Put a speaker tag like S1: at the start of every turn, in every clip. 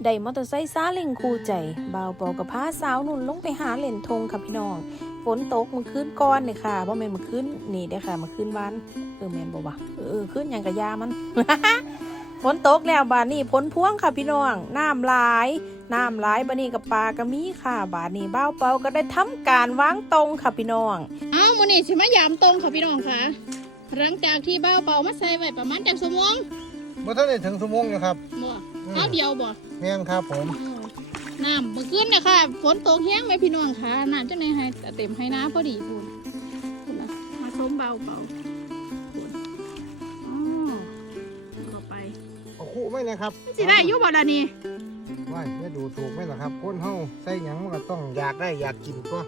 S1: ได้มอเตอร์ไซค์ซาเล้งคู่ใจบ่าวปอกับพาสาวนุ่นลงไปหาเล่นทงค่ะพี่น้องฝนตกเมื่อคืนก่อนเนี่ยค่ะบ่แม่นเมื่อคืนนี่เด้อค่ะเมื่อคืนวันแม่นบ่วะคืนหยังกะยามัน ฝนตกแล้วบาดนี้ผลพวงค่ะพี่น้องน้ำหลายบาดนี้กับปลาก็มีค่ะบาดนี้บ่าวเปาก็ได้ทำการวางตรงค่ะพี่น้อง
S2: มื้อนี้สิมายามตรงค่ะพี่น้องค่ะหลังจากที่บ่าวเปามาใส่ไว้ประมาณจักชั่วโมง
S3: บ่ทันได้ถึงชั่วโมงอยู่ครับ
S2: บ่เท่าเดียวบ่
S3: แม่นครับผม
S2: น้ำเมื่อคืนเนี่ยค่ะฝนตกแห้งไหมพี่น้องค่ะน้ำจังได๋ให้เต็มให้น้าพอดีพูนนะมาชมบ่าวเปาต่อไป
S3: เอาคู่ไหมนะครับ
S2: สิได้อยู่บ่ล่ะนี่
S3: ว่าจะดูถูกไหมล่ะครับคนเฮาใส่หยังมันก็ต้องอยากได้อยากกินก็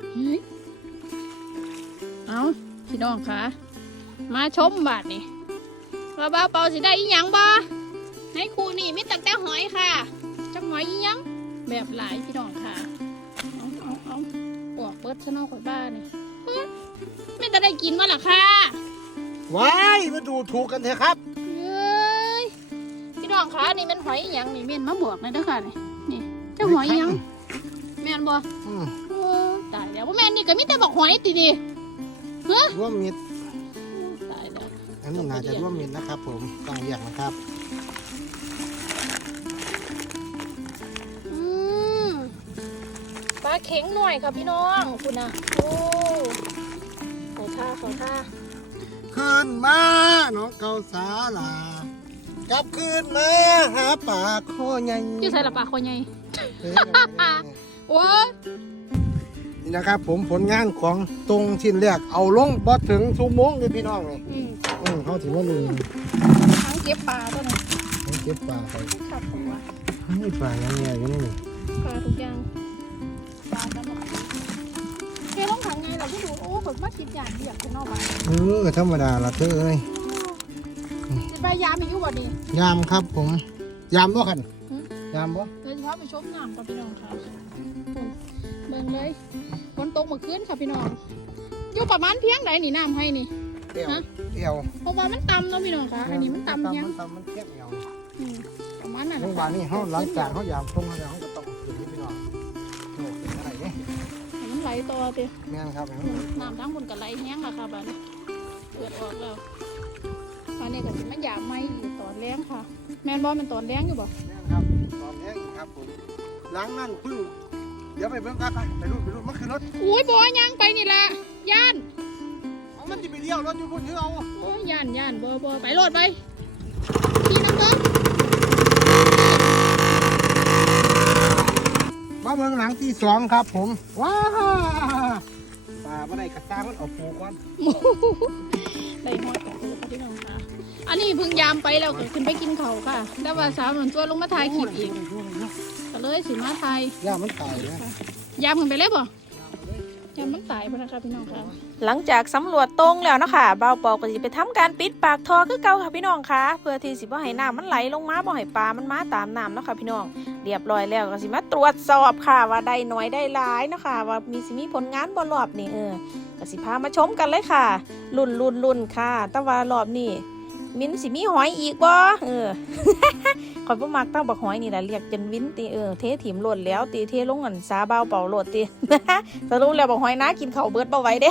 S2: เอาพี่น้องค่ะมาชมบาดนี่ว่าบ่าวเปาสิได้อีหยังบ่ในคู่นี่มีตั้งแต่หอยค่ะจักหอยอีหยังแบบหลายพี่น้องค่ะเอาปอกเปิดชะนอกข่อยบ้านนี่ไม่จะได้กินมาหรอค่ะ
S3: ว้ายมาดูถูกกันเถอะครับ
S2: เฮ้ยพี่น้องค่ะนี่เป็นหอยอีหยังนี่เมียนมาบวกเลยเด้อค่ะนี่เจ้าหอยอีหยังแม่นบ่ตายแล้วว่าแม่นนี่ก็มีแต่บอกหอยติดิ
S3: ร่วมมิตร
S2: ตายแล้ว
S3: อันนี้น่าจะร่วมมิตรนะครับผมต้องแยกนะครับ
S2: ปลาเข็งหน่อยค่ะพี่น้องคุณนะโอ้ขอท่า
S3: ขึ้นมาน้องเกาสาลากลับขึ้นมาหาปลาคอใหญ่
S2: ชื่อใส่ละปลาคอใหญ่โอ้
S3: นี่นะครับผมผลงานของตรงชิ้นแรกเอาลงบอถึงชั่วโมงเลยพี่น้องเลยเขาถือว่าลืม
S2: ทั้งเก็บปลาตัวนี้
S3: ทั้งเก็บปลาไป
S2: ขับผมว่า
S3: นี่ปลายังไงกันนี่
S2: ปลาทุกอย่างปลาทั้งหมดเฮ้ยต้องทำไงเราที่ดูโอ้ผมว่าคิดอย่างเดียวข้างนอกบ้าน
S3: ธรรมดาละเธอเอ้ย
S2: จะไปยามอีกอยู่บ่ดี
S3: ยามครับผมยามบ่คันยามบ่
S2: โดยเฉพาะไปชมยามกับพี่น้องค่ะเบิ่งเลยฝนตกเมื่อคืนค่ะพี่น้องอยู่ประมาณเพียงไหนนี่น้ำให้นี่
S3: ฮะเอว
S2: เพราะว่ามันต่ำเนาะพี่น้องค่ะอันนี้มันต่ำยัง
S3: มันเทียบเอว
S2: ประมาณนั้น
S3: โรงพยาบาลนี่เขาหลังจากเขายามตรงแล้วเขาก็ต้องคืนที่พี่น้องโอ้เป็นอะไรเนี่ย
S2: มันไหลตัวเตี้ย
S3: แม่นครับ
S2: น้ำทั้งบนกับไหลแห้งละค่ะบ้านเปิดออกแล้วตอนนี้ก็จะไม่อยากไม่อยู่ตอนแรงค่ะแม่นบอมันตอนแรงอยู่บ่
S3: แม่นครับตอนแรงครับผมหลังนั่นพึ่งเดี๋ยวไปเบิ่งครับไปรุ่นมันคือรถ
S2: อุ้ยบอยยังไปนี่ละย่าน
S3: มันจะไปเลี้ยวรถอยู่พุ่นที่เรา
S2: โอ้ย่านบไปรถไปขี่น้ำต้น
S3: มาเบิ่งหลังที่2ครับผมว้าปลาไม่ได้กระซ้างมันเอาปูก่อน
S2: ได้น้อยกว่าค่ะพี่น้องค่ะอันนี้เพิ่งยามไปแล้วก็ขึ้นไปกินเขาค่ะแต่ว่าสาวหนุนตัวลงมาถ่ายคลิปอีกก็เลยสิมาถ่าย
S3: ยามมันตายนะ
S2: ยามขึ้นไปเลยบ่ยามมันตายไปนะคะพี่น้องค่ะ
S1: หลังจากสำรวจตรงแล้วนะคะบ่าวปอก็จะไปทำการปิดปากท่อคือเก่าค่ะพี่น้องค่ะเพื่อที่สิบ่ให้น้ำมันไหลลงมาบ่ให้ปลามันมาตามน้ำเนาะค่ะพี่น้องเรียบร้อยแล้วก็สิมาตรวจสอบค่ะว่าได้น้อยได้หลายเนาะค่ะว่ามีผลงานบ่รอบนี่ก็สิพามาชมกันเลยค่ะรุ่นค่ะแต่ว่ารอบนี้มิ้นสิมีหอยอีกบ่ขอยบ่มักเต้าบักหอยนี่แหละเรียกจนวินตีเทถิ่มโหลดแล้วตีเทลงอันซาเบาเป่าโหลดตีสรุปแล้วบักหอยนะกินข้าวเบิดบ่ไหวเด้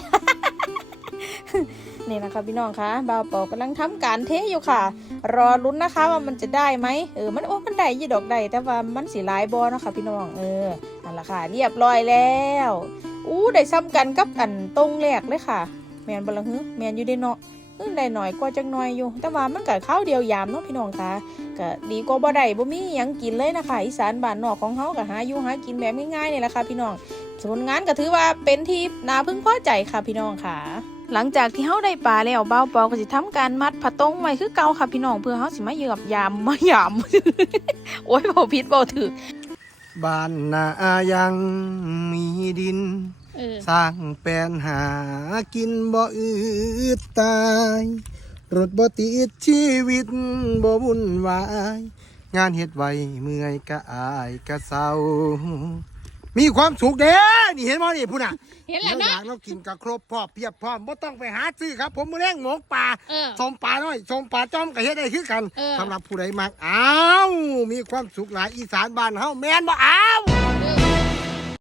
S1: นี่นะคะพี่น้องคะเบาเป่ากำลังทำการเทอยู่ค่ะรอลุ้นนะคะว่ามันจะได้ไหมมันได้ยี่ดอกได้แต่ว่ามันสีลายบอเนาะค่ะพี่น้องนั่นแหละค่ะเรียบร้อยแล้วได้ซ้ำกันกับอันตรงแรกเลยค่ะแมนบลังแมนอยู่ได้เนาะได้หน่อยกว่าจังหน่อยอยู่แต่ว่ามันก็ข้าวเดียวยามเนาะพี่น้องค่ะก็ดีกว่าบ่ได้บ่มีหยังกินเลยนะคะอีสานบ้านนอกของเฮาก็หาอยู่หากินแบบง่ายๆนี่แหละค่ะพี่น้องผลงานก็ถือว่าเป็นที่น่าพึงพอใจค่ะพี่น้องค่ะหลังจากที่เฮาได้ปลาแล้วเบาปอก็สิทำการมัดผ้าต้งไว้คือเก่าค่ะพี่น้องเพื่อเฮาสิมาเหยือบยามมาหยาม โอ้ยบ่ผิดบ่ถูก
S3: บ้านนายังมีดินสร้างแปลนหากินบ่อืดตายรถบ่ติดชีวิตบ่วุ่นวายงานเฮ็ดไว้เมื่อยกะอายกะเศร้ามีความสุขเด้อนี่เห็นบ่นี่พุ่นน่ะ
S2: เห็นแล้ว
S3: อ
S2: เนาะ
S3: ยากเรากินกับครบพร้อมเพียบพร้อมบ่ต้องไปหาซื้อครับ ผมมื้อแรงหมกป่า
S2: เออ
S3: สมป่าน้อยสมป่าจ้อมก็เฮ็ดได้คือกัน
S2: เออ
S3: สำหรับผู้ใดมักอ้าวมีความสุขหลายอีสานบ้านเฮาแม่นบ่อ้าว